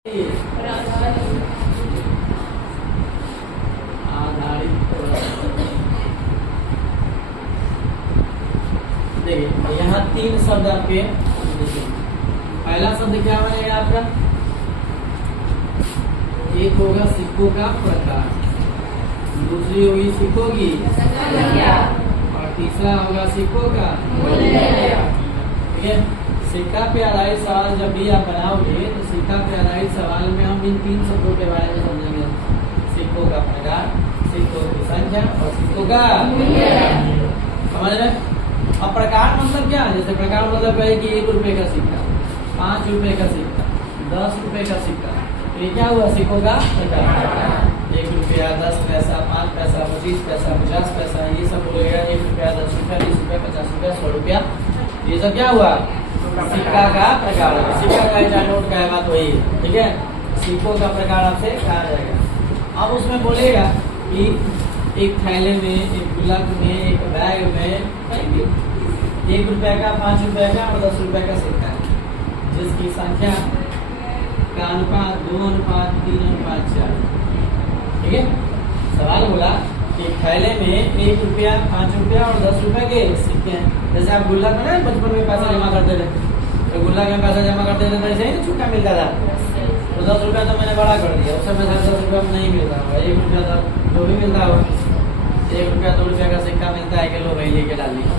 देखिए यहाँ तीन शब्द आपके। पहला शब्द क्या बनेगा आपका? एक होगा सिक्कों का प्रकार, दूसरी होगी सिक्कों की, और तीसरा होगा सिक्कों का मूल्य। ठीक है, सिक्का पे आधारित सवाल जब भी आप बनाओगे तो सिक्का पे आधारित सवाल में हम इन तीन शब्दों के बारे में समझेंगे। सिक्कों का प्रकार, सिक्कों की संख्या और सिक्कों का समझ रहे? अब प्रकार मतलब क्या है? जैसे प्रकार मतलब है कि 1 रुपए का सिक्का, 5 रुपए का सिक्का, 10 रुपए का सिक्का, तो ये क्या हुआ? सिक्कों का प्रकार। 1 रुपया, 10 पैसा, 5 पैसा, 25 पैसा, 50 पैसा, ये सब बोलेगा। 1 रुपया, 10 रुपया, 20 रुपया, 50 रुपया, 100 रुपया, ये सब क्या हुआ? सिक्का का प्रकार है। सिक्का का या नोट का है, बात वही है। ठीक है, सिक्कों का प्रकार आपसे कहा जाएगा। अब उसमें बोलेगा कि एक थैले में, एक गुल्लक में, एक बैग में 1 रुपया का, 5 रुपया का और 10 रुपया का सिक्का है, जिसकी संख्या का अनुपात 2:3:4। ठीक है, सवाल बोला कि थैले में 1 रुपया, 5 रुपया और 10 रुपया के सिक्के हैं। जैसे आप गुल्लक में ना बचपन में पैसा जमा करते थे, तो गुल्लक में पैसा जमा करते थे तो ऐसे ही छुट्टा मिलता था। तो 10 रुपया तो मैंने बड़ा कर दिया, उस समय 10 रुपया में नहीं मिलता होगा, 1 रुपया था जो भी मिलता होगा। 1 रुपया 2 रुपया का सिक्का मिलता है कि लो भाई लेके डाल लिया,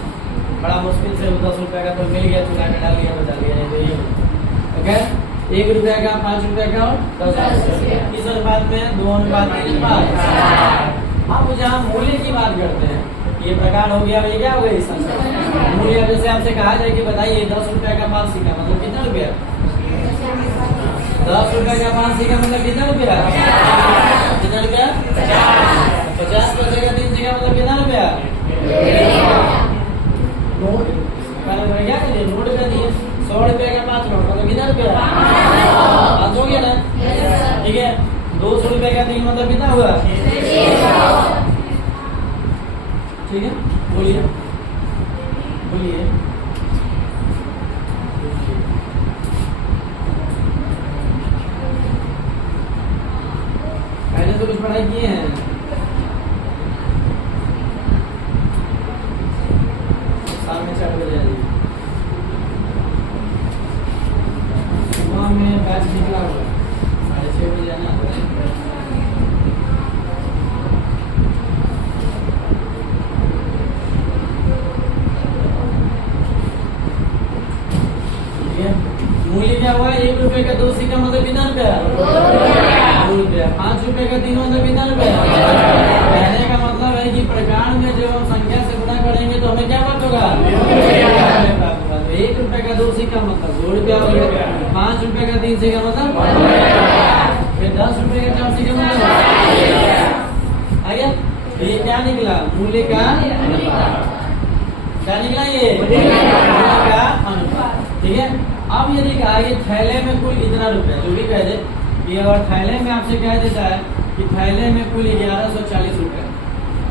बड़ा मुश्किल से 10 रुपया का तो मिल गया, चुरा के डाल लिया, बचा लिया। नहीं तो ये ओके, 1 रुपया का, 5 रुपया का और 10 रुपया, इस अनुपात में 2:3:4। अब जहाँ मूल्य की बात करते हैं, ये प्रकार हो गया, ये क्या हो गया? मूल्य। जैसे आपसे कहा जाए कि बताइए 10 रुपया का 5 सिक्का मतलब कितना रुपया? 10 रुपया का 5 सिक्का मतलब कितना रुपया? कितना रुपया? 50 पैसे का 3 सिक्का मतलब कितना रुपया? नोट क्या करिए? नोट कर दिए। 100 रुपया का 5 नोट मतलब कितना रुपया? 5 हो गया ना? ठीक है, 200 रुपये का 3 मतलब कितना हुआ? ठीक है, बोलिए बोलिए। पहले तो कुछ पढ़ाई किए हैं? शाम में 4 बजे आ जाइए। सुबह में बैच निकला होगा, 6:30 बजे आना। मूल्य क्या हुआ? 1 रुपए का 2 सिक्का मतलब कितना रुपया? 2 रुपया। 5 रुपए का 3 मतलब कितना रुपया? कहने का मतलब है कि प्रकार में जब हम संख्या से गुणा करेंगे तो हमें क्या प्राप्त होगा? 1 रुपए का 2 सिक्का मतलब 2 रुपया हो गया। 5 रुपए का 3 सिक्का मतलब, फिर 10 रुपए का 4 सिक्का मतलब आ गया। ये क्या निकला? मूल्य का क्या निकला? ये मूल्य का अनुपात। ठीक है, अब यदि कहा ये थैले में कुल इतना रुपया, जो भी कह दे कि अगर थैले में आपसे कह देता है कि थैले में कुल 1140 रुपया,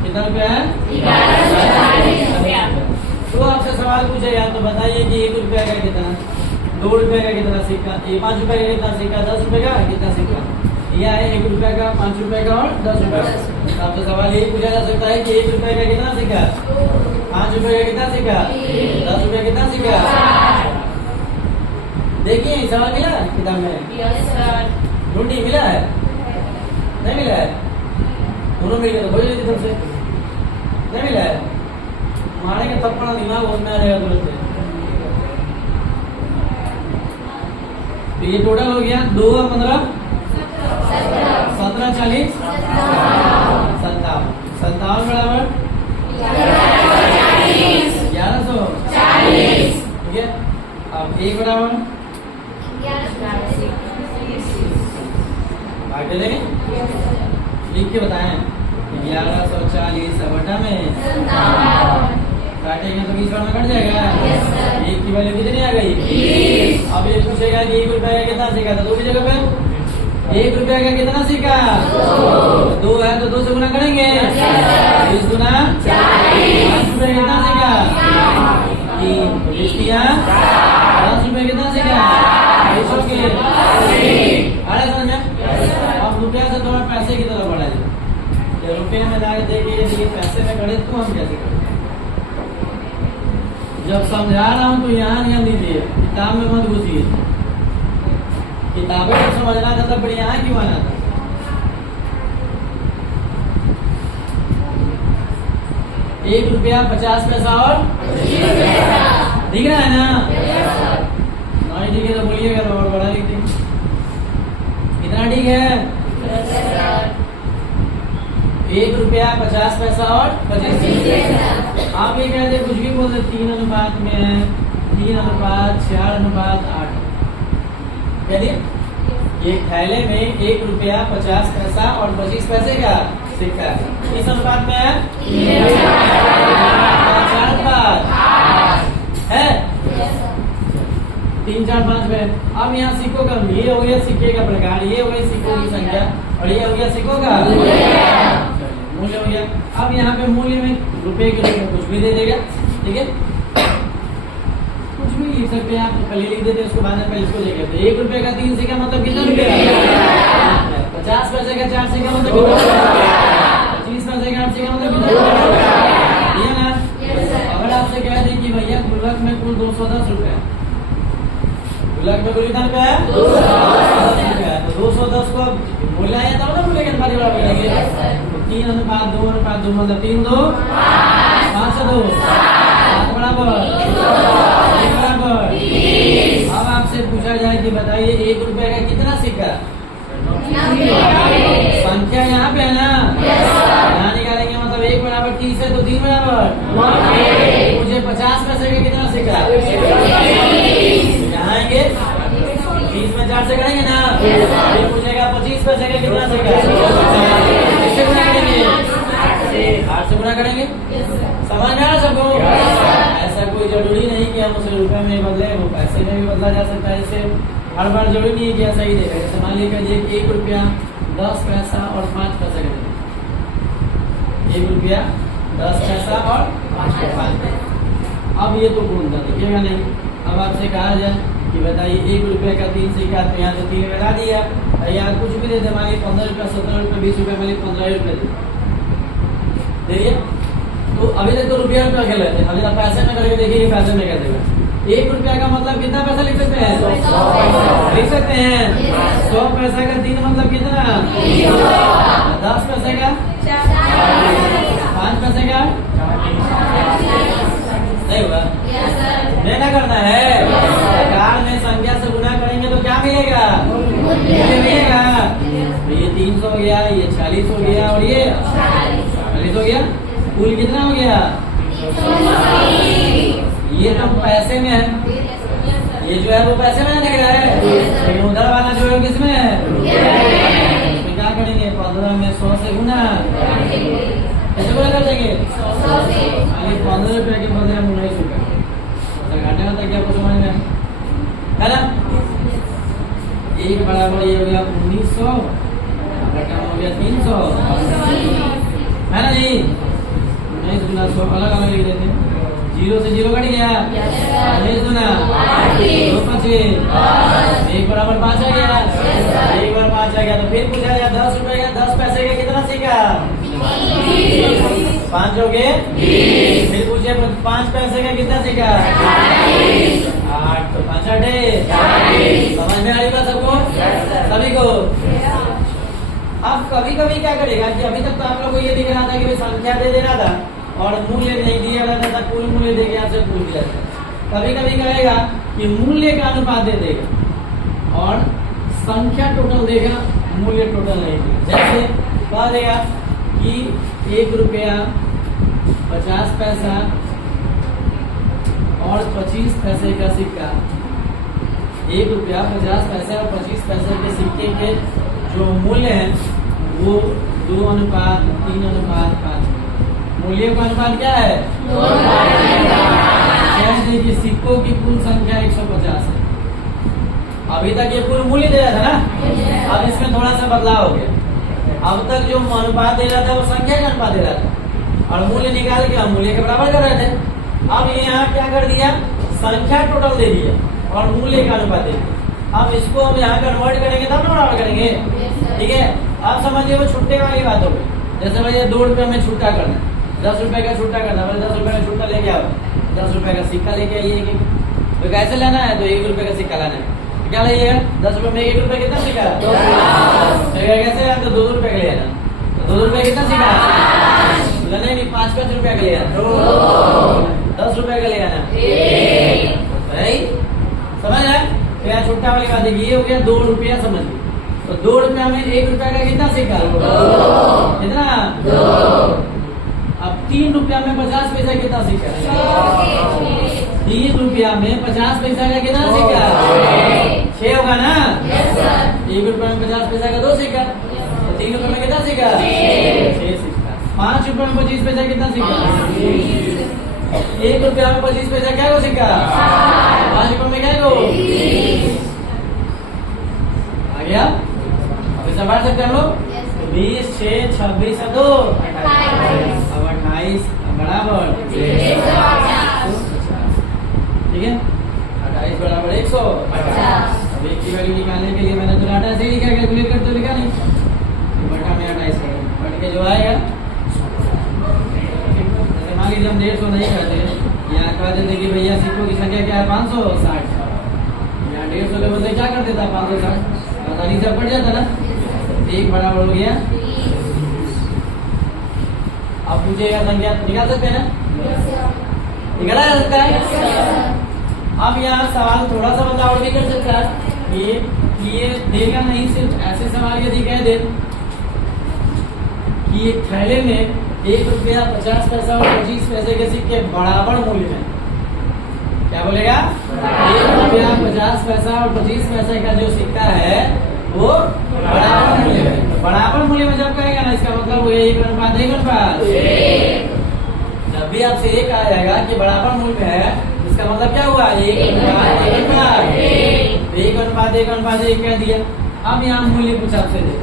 कितना रुपया है? 1140 रुपया। तो आपसे सवाल पूछेगा तो बताइए कि 1 रुपया का कितना, 2 रुपये का कितना सिक्का, 5 रुपये का कितना सिक्का, 10 रुपये का कितना सिक्का। यह है 1 रुपया का, 5 रुपये का और 10 रुपये का। आपसे सवाल यही पूछा जा सकता है कि 1 रुपये का कितना सिक्का, 5 रुपये का कितना सिक्का, 10 रुपये कितना सिक्का। देखिए सवाल मिला है किताब में? ढूंढी, मिला है? नहीं मिला है? दोनों मिल गए तो बोल लीजिए सबसे। नहीं मिला है? मारे का थप्पड़ दिमाग होना रहेगा तुरंत। तो ये टोटल हो गया 2 और 15 17 40 57 57 बराबर 1140। ठीक है, अब 1 बराबर भाग देंगे, लिख के बताएं। 1140 बटा में काटेंगे तो 20 बार में कट जाएगा। 1 की वैल्यू कितनी आ गई? 20। अब ये पूछेगा कि 1 रुपया का कितना सिक्का था? 2 की जगह पे 1 रुपया का कितना सिक्का? 2 है तो 2 से गुना करेंगे। 20 गुना 40। 5 रुपये कितना सिक्का? 3। 20 10 रुपये कितना सिक्का? 200 के हम कैसे करेंगे? जब समझा रहा हूं तो यहाँ ध्यान दीजिए, किताब में मत घुसिए। किताबें जब समझना था तब यहाँ क्यों आना था? ₹1.50 और दिख रहा है ना? नहीं ठीक है तो बोलिएगा तो और बड़ा लिख देंगे। कितना ठीक है? ₹1.50 और 25 पैसे। आप ये कहते कुछ भी बोलते 3 अनुपात में है, 3 अनुपात 4 अनुपात 8। कहिए ये थैले में ₹1.50 और 25 पैसे का सिक्का है। किस अनुपात में है? 4 अनुपात है, 3, 4, 5 में। अब यहाँ सिक्कों का, ये हो गया सिक्के का प्रकार, ये हो गई सिक्कों की संख्या, और ये हो गया सिक्कों का मूल्य हो गया। अब यहाँ पे मूल्य में रुपए के रूप में कुछ भी दे देगा, ठीक है? कुछ भी लिख सकते हैं आप, तो पहले लिख देते, उसको बाद में पहले इसको लेके आते। ₹1 का 3 सिक्का मतलब कितना रुपया? 50 पैसे का 4 सिक्का मतलब कितना रुपया? 25 पैसे का 8 सिक्का मतलब कितना रुपया? ये ना अगर आपसे कह दें कि भैया गुल्लक में कुल 210 रुपया, गुल्लक में कुल कितना रुपया है? 210 रुपया। तो 210 को मूल्य आया तब ना मूल्य के अनुपात बराबर करेंगे। 3 अनुपात 2 अनुपात 2 मतलब 3, 2, 5 से 2, 7 बराबर 1 बराबर। अब आपसे पूछा जाए कि बताइए ₹1 का कितना सिक्का? संख्या यहाँ पे है ना, यहाँ निकालेंगे मतलब 1 बराबर 30 है तो 3 बराबर। मुझे 50 पैसे का कितना सिक्का? यहाँ आएंगे 30 में 4 से करेंगे ना, ये पूछेगा 25 पैसे का कितना सिक्का? किससे गुना करेंगे? 8 से गुना करेंगे। समझ में आ सबको? ऐसा कोई जरूरी नहीं कि हम उसे रुपए में बदले, वो पैसे में भी बदला जा सकता है। इसे हर बार जरूरी नहीं है कि ऐसा ही देगा। जैसे मान लीजिए ₹1.10 और 5 पैसे का देगा, ₹1.10 और 5 पैसे। अब ये तो पूर्णतः दिखेगा नहीं। अब आपसे कहा जाए कि बताइए ₹1 का 3 सिक्का, तो यहाँ से 3 लगा दिया, यहाँ कुछ भी दे दे, मान लीजिए ₹15, ₹17, ₹20, मान लीजिए ₹15 देखिए। तो अभी तक तो रुपया खेल रहे थे, अभी तक पैसे में करके देखिए पैसे में क्या देगा। ₹1 का मतलब कितना पैसा लिख सकते हैं? 100 लिख सकते हैं। 100 पैसे का 3 मतलब कितना? 10 पैसे का 5 पैसे का नहीं होगा, नहीं ना करना है। प्रकार में संख्या से गुना करेंगे तो क्या मिलेगा? मिलेगा। तो ये 300 हो गया, ये 40 हो गया, और ये 40 हो गया। कुल कितना हो गया? ये तो पैसे में है, ये जो है वो पैसे में दिख रहा है, लेकिन उधर वाला जो है किसमें है? इसमें क्या करेंगे? 15 में 100 से गुना, कैसे गुना कर देंगे? 15 के बदले हम 19 रुपये घाटेगा था। क्या आपको समझ में है ना? 1 बराबर ये हो गया 1900, घटा हो गया 300, है ना जी? 19 गुना 100 अलग अलग लिख देते हैं। 0 से 0 कट गया, 19 गुना 2 25, 1 बराबर 5 आ गया, 1 बार 5 आ गया। तो फिर पूछा गया ₹10 का 10 पैसे का कितना सिक्का? 5 हो गए। फिर पूछे 5 पैसे का कितना सिक्का? 8, तो 5 8 समझ में आ रही बात सबको? सभी को? अब कभी कभी क्या करेगा कि अभी तक तो आप लोग को ये दिख रहा था कि संख्या दे रहा था और मूल्य नहीं दिया रहता था, कुल मूल्य देके आपसे पूछ लिया था। कभी कभी कहेगा कि मूल्य का अनुपात दे देगा और संख्या टोटल देगा, मूल्य टोटल नहीं देगा। जैसे कह देगा कि ₹1.50 और 25 पैसे का सिक्का, ₹1.50 और 25 पैसे के सिक्के के जो मूल्य है वो 2:3:5। मूल्यों का अनुपात क्या है? देखिए सिक्कों की कुल संख्या 150 है। अभी तक ये कुल मूल्य दे रहा था ना, अब इसमें थोड़ा सा बदलाव हो गया। अब तक जो अनुपात दे रहा था वो संख्या का अनुपात दे रहा था और मूल्य निकाल के हम मूल्य के बराबर कर रहे थे। अब ये यहाँ क्या कर दिया? संख्या टोटल दे दिया और मूल्य का अनुपात दे दिया। अब इसको हम यहाँ कन्वर्ट करेंगे तब ना बराबर करेंगे, ठीक है? आप समझिए वो छुट्टे वाली बात हो गई। जैसे भैया ₹2 में छुट्टा करना है ₹10 का छुट्टा करना, बोले ₹10 का छुट्टा लेके आओ, ₹10 का सिक्का लेके आइए। तो कैसे लेना है? तो ₹1 का सिक्का लाना है। क्या लाइएगा? ₹10 में ₹1 कितना सिक्का? 2। कैसे है? तो ₹2 का ले आना। तो ₹2 कितना सिक्का? नहीं, 5 रुपया का ले आना। 10 का ले आना। भाई समझ आए? क्या छुट्टा वाली बात है? ये हो गया ₹2 समझ लो। तो ₹2 में ₹1 का कितना सिक्का? कितना? 2। अब ₹3 में 50 पैसा कितना सिक्का? ₹3 में 50 पैसा का कितना सिक्का? 6 होगा ना? ₹1 में 50 पैसा का 2 सिक्का। तो ₹3 में कितना सिक्का? 6 सिक्का। ₹5 में 25 पैसा कितना सिक्का? ₹1 में 25 पैसा क्या को सिक्का? ₹5 में क्या को? आ गया? अब इसे बांट सकते हैं हम लोग। 20, 6, 26 और 2 अब 28 बराबर, ठीक है? 28 बराबर 100। अब एक की वैल्यू निकालने के लिए मैंने तो डाटा से ही लिखा, कैलकुलेट करते लिखा नहीं। बटा में 28 बट के जो आएगा, जैसे मान लीजिए हम 150 नहीं करते, यहाँ कह देते कि भैया सिक्कों की संख्या क्या है? 560। यहाँ 150 के बदले क्या कर देता? 560 आसानी से पड़ जाता ना। 1 बराबर हो गया। अब पूछेगा संख्या निकाल सकते हैं ना? निकाला जा सकता है। अब यहाँ सवाल थोड़ा सा बदलाव भी कर सकता है। ये देगा नहीं, सिर्फ ऐसे सवाल यदि कह दे कि एक थैले में ₹1, 50 पैसा और 25 पैसे के सिक्के बराबर मूल्य में, क्या बोलेगा? ₹1, 50 पैसा और 25 पैसे का जो सिक्का है वो बराबर मूल्य में। बराबर मूल्य में जब कहेगा ना, इसका मतलब वो 1:1। जब भी आपसे ये कहा जाएगा कि बराबर मूल्य में है, इसका मतलब क्या हुआ? 1:1 कह दिया। अब यहाँ मूल्य कुछ आपसे देखिए,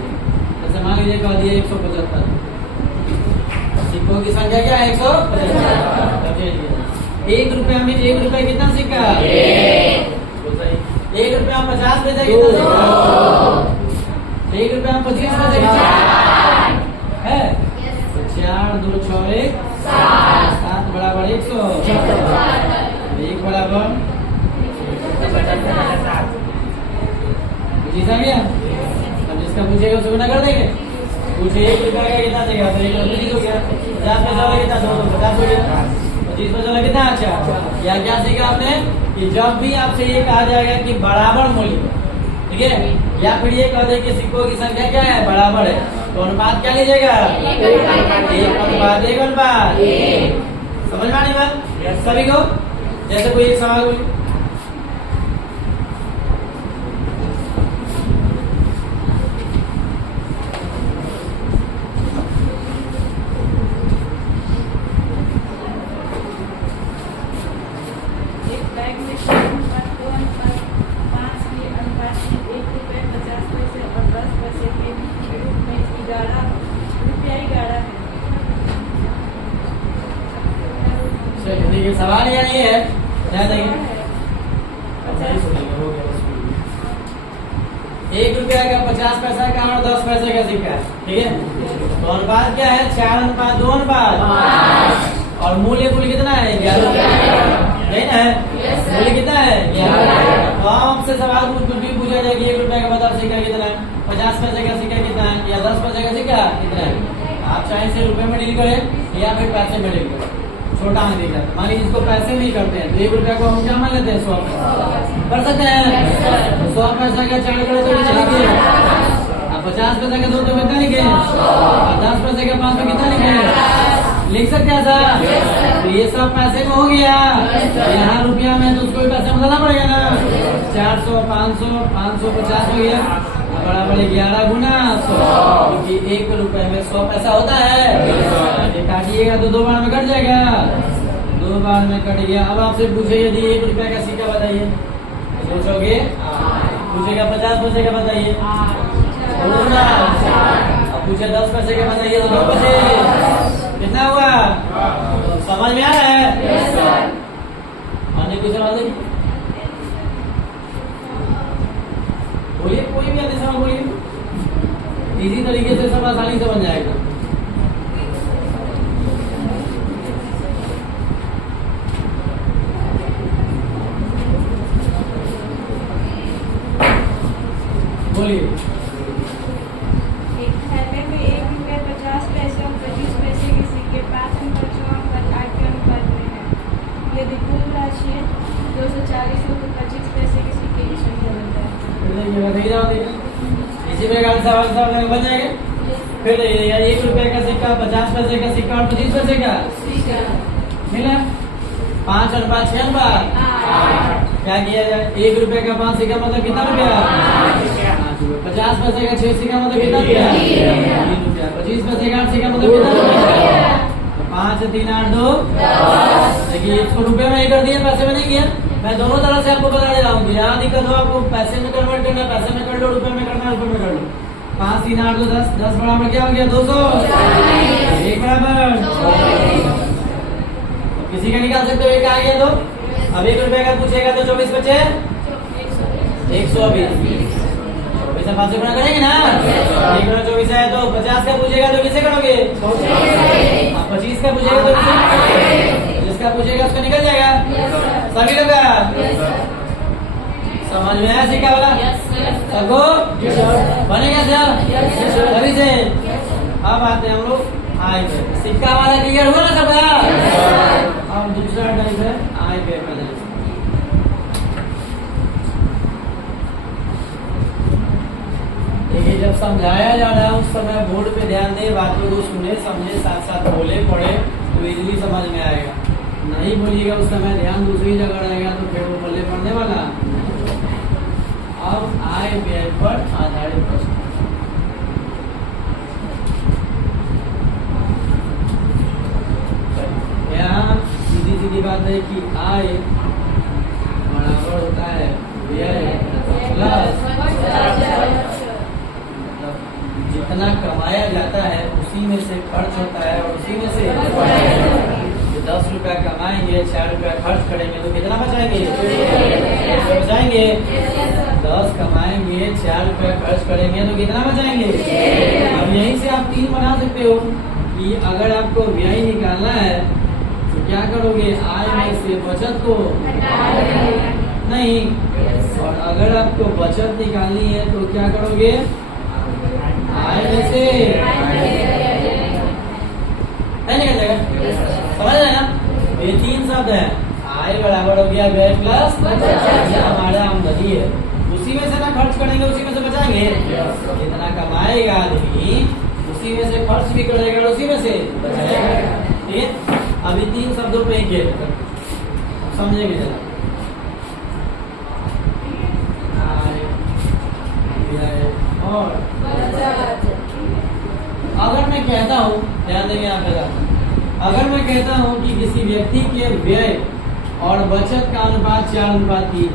जैसे मान लीजिए कह दिया 175, सिक्कों की संख्या क्या है? 175। ₹1 में ₹1 कितना सिक्का? ₹1 में 50 पैसा कितना सिक्का? ₹1 में 25 पैसा कितना है? 4, 2, 6, 1, 7 बराबर 100। 1 बराबर 25 आ गया। अब जिसका पूछेगा उसको ना कर देंगे। पूछे ₹1 का कितना देगा? तो 1 हो गया। 50 पैसा वाला कितना? 250 हो गया। 25 पैसा वाला कितना? अच्छा, या क्या सीखा आपने कि जब भी आपसे ये कहा जाएगा कि बराबर मूल्य, ठीक है, या फिर ये कह दे कि सिक्कों की संख्या क्या है? बराबर है, तो अनुपात क्या लीजिएगा? 1:1। समझ में आनी बात सभी को? जैसे कोई एक सवाल बोलिए। ये सवाल या नहीं है? ध्यान देंगे। ₹1 का 50 पैसा का और 10 पैसे का सिक्का है, ठीक है? तो अनुपात क्या है? 4:2 अनुपात। और मूल्य कुल कितना है? 11। नहीं ना? मूल्य कितना है? 11। तो आपसे सवाल कुछ भी पूछा जाए कि ₹1 का बताओ सिक्का कितना है, 50 पैसे का सिक्का कितना है, या 10 पैसे का सिक्का कितना है? आप चाहे इसे रुपए में डील करें या फिर पैसे में डील करें, छोटा नहीं दिख जाता। मान लीजिए इसको पैसे नहीं करते हैं तो ₹1 को हम क्या मान लेते हैं? 100 पैसा कर सकते हैं। 100 पैसा का 4 करोड़ तो लिखे। अब 50 पैसा का 2 तो कितना लिखे? 10 पैसे का 5 तो कितना लिखे? लिख सकते हैं सर? तो ये सब पैसे में हो गया। यहाँ रुपया में तो उसको भी पैसे में देना पड़ेगा ना। 400, 500, 550 हो गया, बराबर 11 गुना 100, क्योंकि ₹1 में 100 पैसा होता है। काटिएगा तो 2 बार में कट जाएगा, 2 बार में कट गया। अब आपसे पूछे यदि ₹1 का सिक्का बताइए, सोचोगे? पूछेगा 50 पैसे का बताइए, अब पूछे 10 पैसे का बताइए तो 2 पैसे कितना हुआ? समझ में आ रहा है? आने कुछ सवाल बोलिए, कोई भी अन्य सवाल बोलिए, इसी तरीके से सब आसानी से बन जाएगा। हाशिए 240 रुपये 25 पैसे की सिक्के की संख्या बनता है। इसी प्रकार सवाल बन जाएगा। फिर 1 रुपए का सिक्का, 50 पैसे का सिक्का और 25 पैसे का मिला 5/6 क्या किया जाए? 1 रुपए का 5 सिक्का मतलब कितना रुपया? 50 पैसे का 6 सिक्का मतलब कितना रुपया? 3 रुपया। 25 पैसे का 8 सिक्का मतलब कितना रुपया? 5 3 8 2 देखिए इसको रुपए में ही कर दिया, पैसे में नहीं किया। मैं दोनों तरह से आपको बता दे रहा हूँ। यहाँ दिक्कत हो आपको पैसे में कन्वर्ट करना, पैसे में कर लो, रुपए में करना, रुपए में कर लो। 5 3 8 2 10 10 बराबर क्या हो गया? 200। 1 बराबर किसी का निकाल सकते हो? 1 आ गया तो अब 1 रुपए का पूछेगा तो 24 बचे 120। 24 से 5 से गुणा करेंगे ना? 1 गुणा 24 है तो 50 का पूछेगा तो किसे करोगे? 25 का पूछेगा तो जिसका पूछेगा उसका निकल जाएगा। सभी लोग समझ में आया सिक्का वाला? सबको बनेगा सर? सभी से अब आते हैं हम लोग आई पे। सिक्का वाला क्लियर हुआ ना सबका? अब दूसरा टाइप है आई पे का। देखिए जब समझाया जा रहा है उस समय बोर्ड पे ध्यान दे, बातों को सुने, समझे, साथ साथ बोले, पढ़े तो इजीली समझ में आएगा। नहीं बोलिएगा उस समय, ध्यान दूसरी जगह रहेगा तो फिर वो पल्ले पड़ने वाला। अब आय व्यय पर आधारित प्रश्न। यहाँ सीधी सीधी बात है कि आय बराबर होता है व्यय प्लस जितना कमाया जाता है उसी में से खर्च होता है और उसी में से 10 रुपया कमाएंगे, 4 रुपया खर्च करेंगे तो कितना बचाएंगे? बचाएंगे। 10 कमाएंगे, 4 रुपया खर्च करेंगे तो कितना बचाएंगे? अब यहीं से आप 3 बना सकते हो कि अगर आपको व्यय निकालना है तो क्या करोगे? आय में से बचत को नहीं, और अगर आपको बचत निकालनी है तो क्या करोगे? आय में से नहीं निकल जाएगा। समझ रहे ना? ये 3 शब्द है। आय बराबर हो गया व्यय प्लस हमारा आमदनी है, उसी में से ना खर्च करेंगे उसी में से बचाएंगे। जितना कमाएगा आदमी उसी में से खर्च भी करेगा और उसी में से बचाएगा। ठीक है, अभी 3 शब्दों पे एक समझेंगे जरा। और अगर मैं कहता हूँ, ध्यान देंगे यहाँ पे, अगर मैं कहता हूँ कि किसी व्यक्ति के व्यय और बचत का अनुपात 4:3,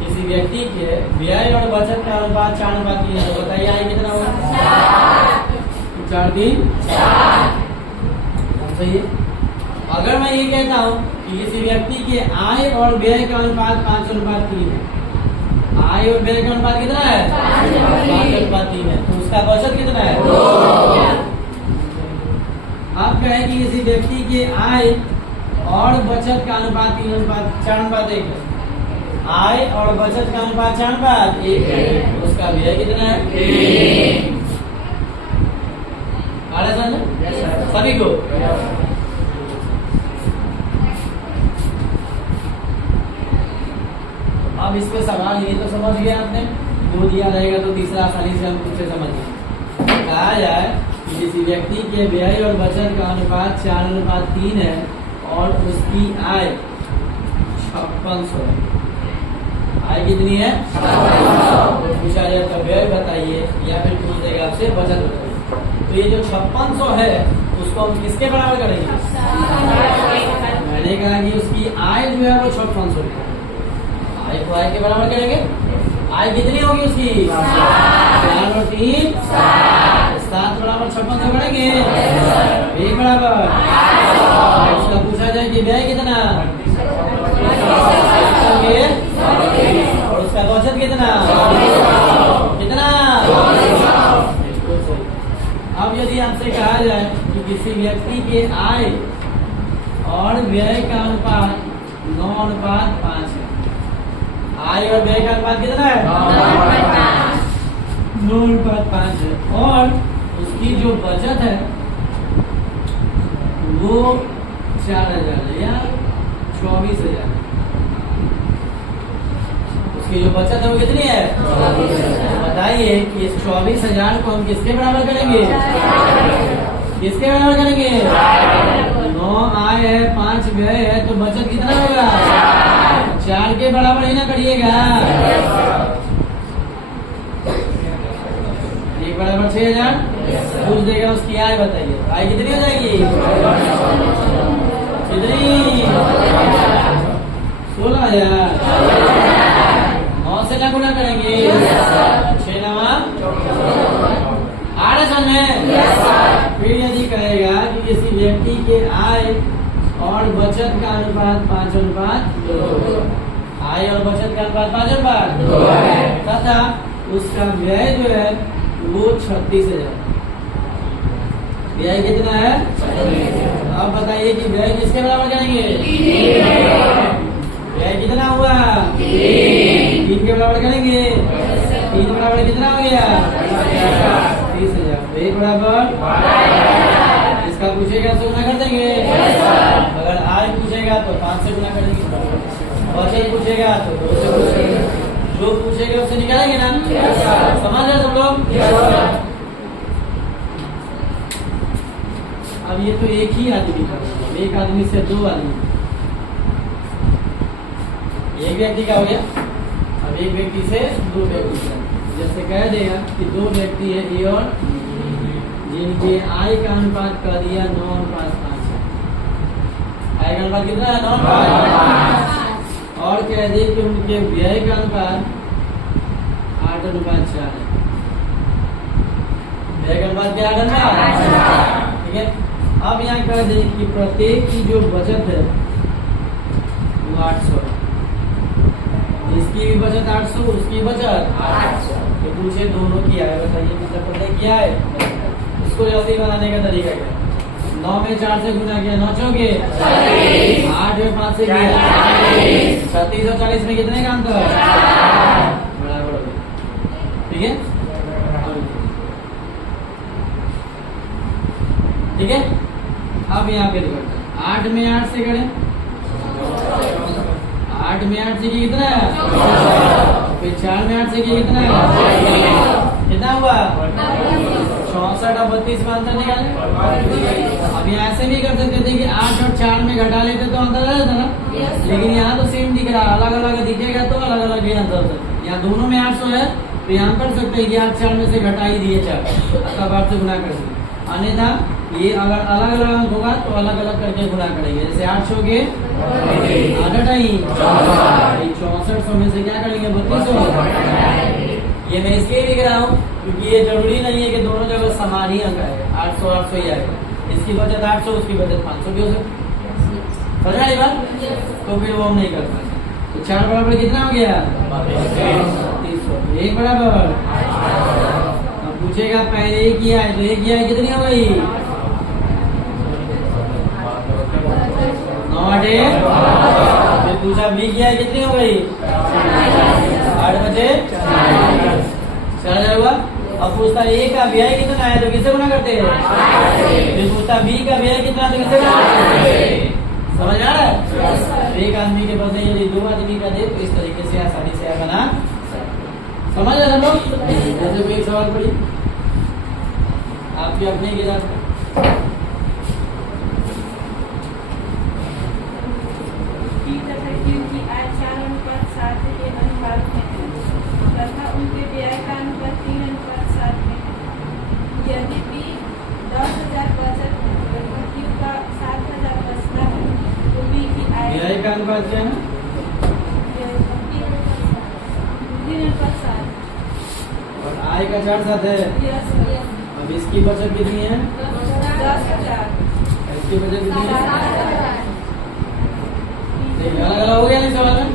किसी व्यक्ति के व्यय और बचत का अनुपात 4:3 है तो बताइए आय कितना होगा? 4 3 सही है। अगर मैं ये कहता हूँ कि किसी व्यक्ति के आय और व्यय का अनुपात 5:3 है, आय और व्यय का अनुपात कितना है? 5:3 है, तो उसका बचत कितना है? 2। आप कहें कि किसी व्यक्ति के आय और बचत का अनुपात 3:4:1 है, आय और बचत का अनुपात 4:1 है, तो उसका व्यय कितना है? 3। आ रहा समझ सभी को? अब इस पे सवाल ये तो समझ गया आपने, 2 दिया रहेगा तो तीसरा आसानी से हम खुद से समझ गए। कहा जाए कि किसी व्यक्ति के व्यय और बचत का अनुपात 4:3 है और उसकी आय 5600 है। आय कितनी है? 5600। पूछा जाए तो व्यय बताइए या फिर पूछ देगा आपसे बचत बताइए। तो ये जो 5600 है उसको हम किसके बराबर करेंगे? मैंने कहा कि उसकी आय जो है वो 5600 है, आय को आय के बराबर करेंगे। आय कितनी होगी उसकी? 4 और 3 7 बराबर 5600 करेंगे। 1 बराबर उसका पूछा जाए कि व्यय कितना और उसका बचत कितना? अब यदि आपसे कहा जाए कि किसी व्यक्ति के आय और व्यय का अनुपात 9:5 है, आय और व्यय का अनुपात कितना है? 9:5 है, और उसकी जो बचत है वो 4000 है या 24,000। उसकी जो बचत है वो कितनी है? बताइए कि इस 24,000 को हम किसके बराबर करेंगे? किसके बराबर करेंगे? 9 आय है, 5 व्यय है, तो बचत कितना होगा? 4 के बराबर ही ना करिएगा। 1 बराबर 6,000 पूछ देगा, उसकी आय बताइए। आय कितनी हो जाएगी? कितनी? 16,000। 9 से ना गुना करेंगे। 6 9 8 में। फिर यदि कहेगा कि किसी व्यक्ति के आय और बचत का अनुपात 5:2, आय और बचत का अनुपात 5:2 तथा उसका व्यय जो है वो 36,000। व्यय कितना है? अब बताइए कि व्यय किसके बराबर करेंगे? व्यय कितना हुआ? 3 के बराबर करेंगे। 3 बराबर कितना हो गया? 30,000। 1 बराबर इसका पूछेगा तो गुना कर देंगे। अगर आय पूछेगा तो 5 से गुना करेंगे। बचत पूछेगा तो 2 से गुना करेंगे। जो पूछेगा उससे निकालेंगे ना। समझ रहे सब लोग? अब ये तो एक ही आदमी का, एक आदमी से 2 आदमी, एक व्यक्ति का हो गया। अब एक व्यक्ति से 2 व्यक्ति का, जैसे कह देगा कि 2 व्यक्ति है ए और जिनके आय का अनुपात कर दिया 9:5 है। आय का अनुपात कितना है? 9:5। और कह दे कि उनके व्यय का अनुपात 8:4 है। व्यय का अनुपात क्या? 8:4। ठीक है। अब यहाँ कह दे कि प्रत्येक की जो बचत है वो 800 है। इसकी भी बचत 800, उसकी बचत 800। तो पूछे दोनों की आय बताइए, मतलब प्रत्येक क्या है? इसको जल्दी बनाने का तरीका क्या? 9 में 4 से गुना किया, 9 चौके 8 में 5 से किया 36 और 40 में कितने का अंतर? बराबर हो गया। ठीक है, ठीक है। अब यहाँ पे देखो 8 में 8 से करें, 8 में 8 से कितना है? फिर 4 में 8 से कितना है? कितना हुआ? 64 और 32 में अंतर निकाले। अब यहाँ ऐसे भी कर सकते थे कि 8 और 4 में घटा लेते तो अंतर आ जाता ना। लेकिन यहाँ तो सेम दिख रहा, अलग अलग दिखेगा तो अलग अलग ही अंतर होता। यहाँ दोनों में 800 है तो यहाँ कर सकते हैं कि 8 4 में से घटा ही दिए 4, तब 8 से गुना कर सकते। अन्यथा ये अगर अलग अलग अंक होगा तो अलग अलग करके गुना करेंगे। जैसे 800 के 64 में से क्या करेंगे? 3200। ये मैं इसलिए लिख रहा हूँ क्योंकि ये जरूरी नहीं है कि दोनों जगह समान ही अंक आएगा। 800 800 ही आएगा। इसकी बचत 800, उसकी बचत 500 भी हो सकती। समझ आई बात? तो फिर वो हम नहीं कर पाते। तो 4 बराबर कितना हो गया? 300। 1 बराबर पूछेगा पहले एक ही आए तो एक ही आए कितनी हो गई? 9 8। फिर पूछा बी की आए कितनी हो गई? 8 बचे 4,000 हुआ। अब पूछता ए का व्यय कितना है तो किससे गुना करते हैं? फिर पूछता बी का व्यय कितना तो किससे गुना करते हैं? समझ आ रहा है? एक आदमी के बदले यदि 2 आदमी का दे तो इस तरीके से आसानी से बना समझ रहे हम लोग। जैसे कोई सवाल पड़ी आपके अपने गिरा क्योंकि आय 4:7 के अनुपात में है तथा उनके व्यय का अनुपात 3:7 में है। यदि बी 10,000 बचत है तथा क्यू का 7,000 बचता है तो बी की आय व्यय का अनुपात क्या है? 3:7 और आय का 4:7 है। अब इसकी बचत कितनी है? 10,000। इसकी बचत कितनी है? अलग अलग हो गया ना सवाल में?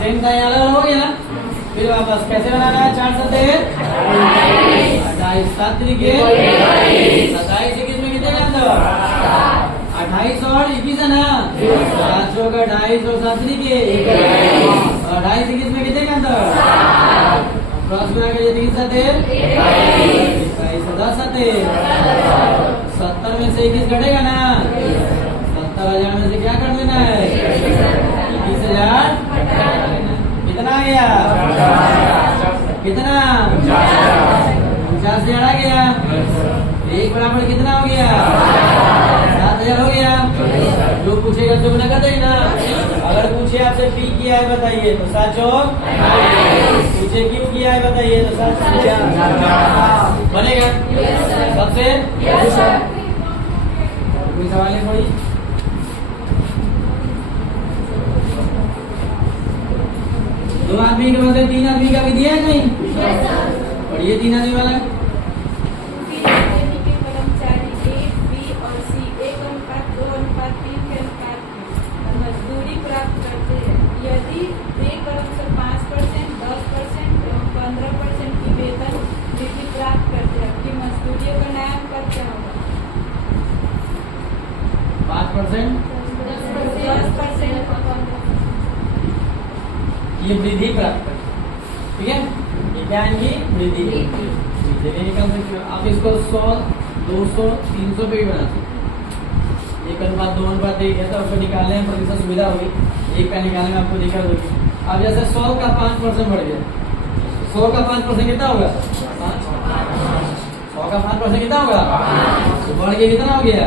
सेम था, अलग अलग हो गया ना। फिर वापस कैसे बनाना है? 4 7 28 7 तरीके 27 21 में कितने का अंतर? 28 और 21 है ना। 7 का 28 और 7 तरीके 28 21 में कितने का अंतर? क्रॉस गुना करिए 3 7 21 10 7 70 में से 21 घटेगा ना। 70,000 में से क्या कर देना है? 21,000 कितना आ गया? कितना? 50,000 आ गया। एक बराबर कितना हो गया? 7,000 हो गया। जो पूछेगा तो ना कर देना। अगर पूछे आपसे पी किया है बताइए तो 7 चौक, पूछे क्यों किया है बताइए तो 7 बनेगा सबसे। कोई सवाल है कोई? दो आदमी के बदले 3 आदमी का भी दिया है नहीं? और ये 3 आदमी वाला कर्मचारी ए, बी और सी 1:2:3 के अनुपात में मजदूरी प्राप्त करते हैं। यदि ए कर्मचारी 5%, 10% एवं 15% की वेतन वृद्धि प्राप्त करते हैं, आपकी मजदूरियों का नया अनुपात क्या होगा? 5%, 10%। ये वृद्धि प्राप्त करते हैं। ठीक है, ये क्या है? ये वृद्धि निकल सकते हो आप। इसको 100, 200, 300 पे भी बना सकते। 1:2:1 है तो आपको निकालने में प्रतिशत सुविधा होगी। एक का निकालने में आपको दिक्कत होगी। अब जैसे 100 का 5% बढ़ गया, 100 का 5% कितना होगा? 100 का 5% कितना होगा? तो बढ़ गया कितना हो गया?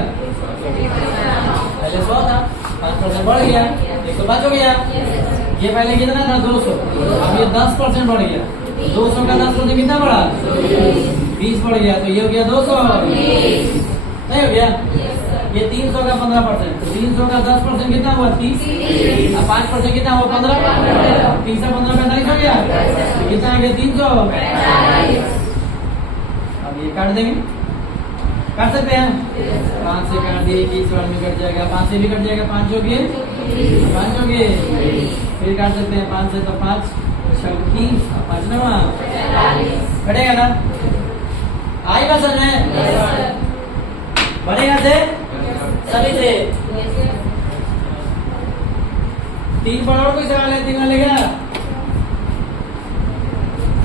पहले 100 था, 5% बढ़ गया 105 हो गया। ये पहले कितना था? 200। अब ये 10% बढ़ गया। 200 का 10% कितना बढ़ा? 20 बढ़ गया। तो ये हो गया 200 नहीं हो गया? ये 300 का 15%, तो 300 का 10% कितना हुआ? 30। अब 5% कितना हुआ? 15। 30 से 15 45 हो गया। तो कितना आ गया? 300। अब ये काट देंगे, काट सकते हैं? 5 से काट दिए, 21 बार में कट जाएगा। 5 से भी कट जाएगा। 5 हो गए, 5 हो गए। फिर काट सकते हैं 5 से, तो 5 30, 5 9 कटेगा ना? आई बात समझ में? बनेगा से सभी से। 3 पर और कोई सवाल है? 3 वाले क्या?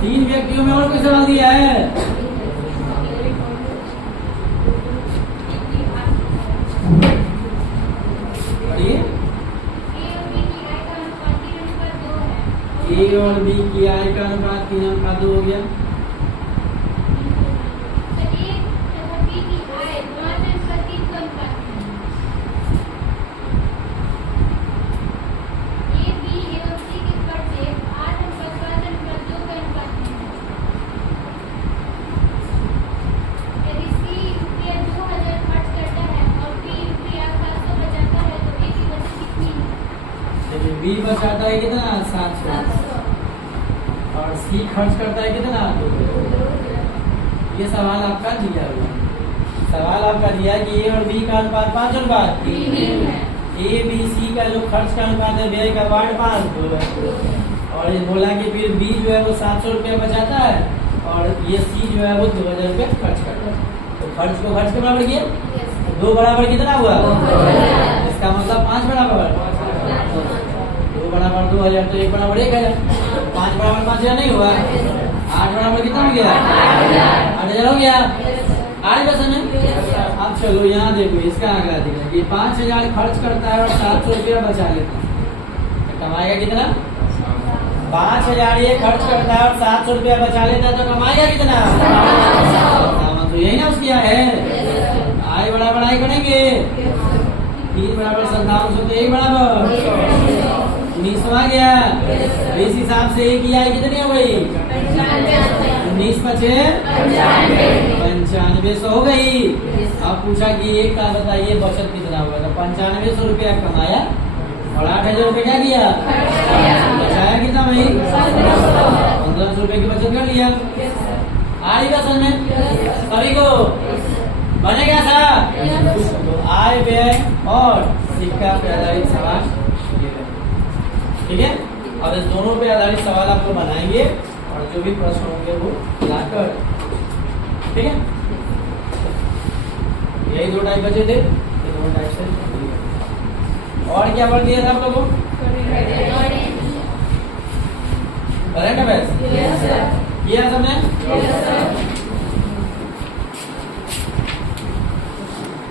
3 व्यक्तियों में और कोई सवाल दिया है? ए और बी की आय का अनुपात 3:2 हो गया। बी बचाता है कितना? 700। और सी खर्च करता है कितना? 200। ये सवाल आपका दिया हुआ। सवाल आपका दिया कि ए और बी का अनुपात 5 अनुपात 3 है। ए बी सी का जो खर्च का अनुपात है व्यय का 5 2 है। और ये बोला कि फिर बी जो है वो 700 रुपया बचाता है और ये सी जो है वो 2000 रुपया खर्च करता है। तो खर्च को खर्च के बराबर किया। 2 बराबर कितना हुआ? इसका मतलब 5 बराबर 2 बराबर 2000, तो 1 बराबर 1000। 5 बराबर 5000 नहीं हुआ? 8 बराबर कितना हो गया? 8000 हो गया। आज बस में अब चलो यहाँ देखो इसका आंकड़ा दिखा कि 5000 खर्च करता है और 700 रुपया बचा लेता है, तो कमाएगा कितना? 5000 ये खर्च करता है और 700 रुपया बचा लेता है, तो कमाएगा कितना? तो यही ना उसकी आय है। आय बराबर आय करेंगे 3 बराबर 5700, तो 1 बराबर 19 आ गया। इस हिसाब से एक की आय कितनी हो गई? 19 × 95 हो गई। अब पूछा कि एक का बताइए बचत कितना हुआ? तो 9500 रुपया कमाया और 8000 रुपये क्या किया? बचाया कितना भाई? 1500 रुपये की बचत कर लिया। आई बात समझ में सभी को? बनेगा था? तो आय व्यय और सिक्का पे आधारित सवाल, ठीक है। अब इस दोनों पे आधारित सवाल आपको बनाएंगे और जो भी प्रश्न होंगे वो लाकर, ठीक है। यही 2 टाइप बचे थे, 2 टाइप से। और क्या पढ़ दिया था आप लोगों को? करंट अफेयर्स किया सबने?